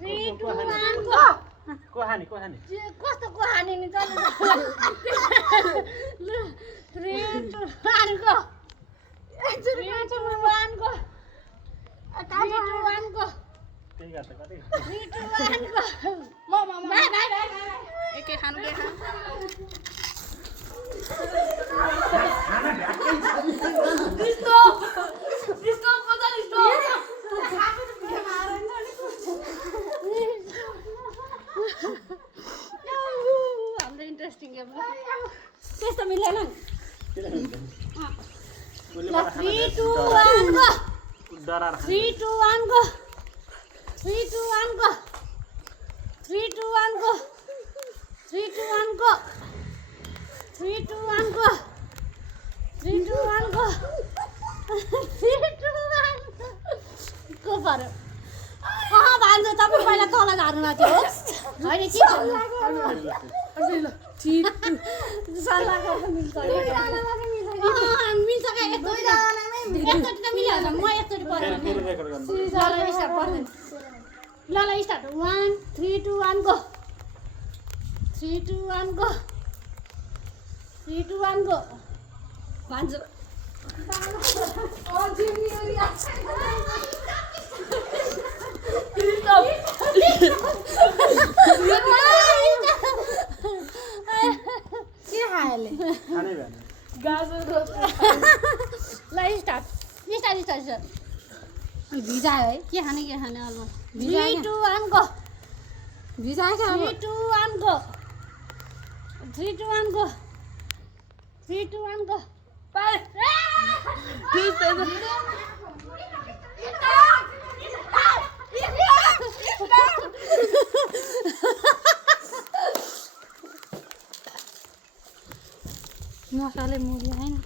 3 2 1 को हानी कस्तो को हाने नि चल ल 3 2 1 go 3 2 1 go 3 2 1 go त्यही गर्छ कति 3 2 1 go म बाइ एकै खानु के खानु Stop पता नहीं stop हाम्रो इन्ट्रेस्टिङ गेम त्यस्तो मिलेन नि 3 2 1 go डरार 3 2 1 go 3 2 1 go 3 2 1 go 3 2 1 go 3 2 1 go 3 2 1 go 3 2 1 को पर्यो भान्ज तपाईँ पहिला तल झार्नु भएको थियो होइन के सल्लाह मिल्छ मिल्छ क्या एकचोटि त मिलिहाल्छ म एकचोटि परेन ल स्टार्ट 1 3 2 1 go 3 2 1 go 3 2 1 go भान्ज के खाएले खानै भएन गाजर ल स्टार्ट भिजायो है के खाने अलमा 3 2 1 go भिजायो 3 2 1 go 3 2 1 go 3 2 1 go पाए मसाले मुरी होइन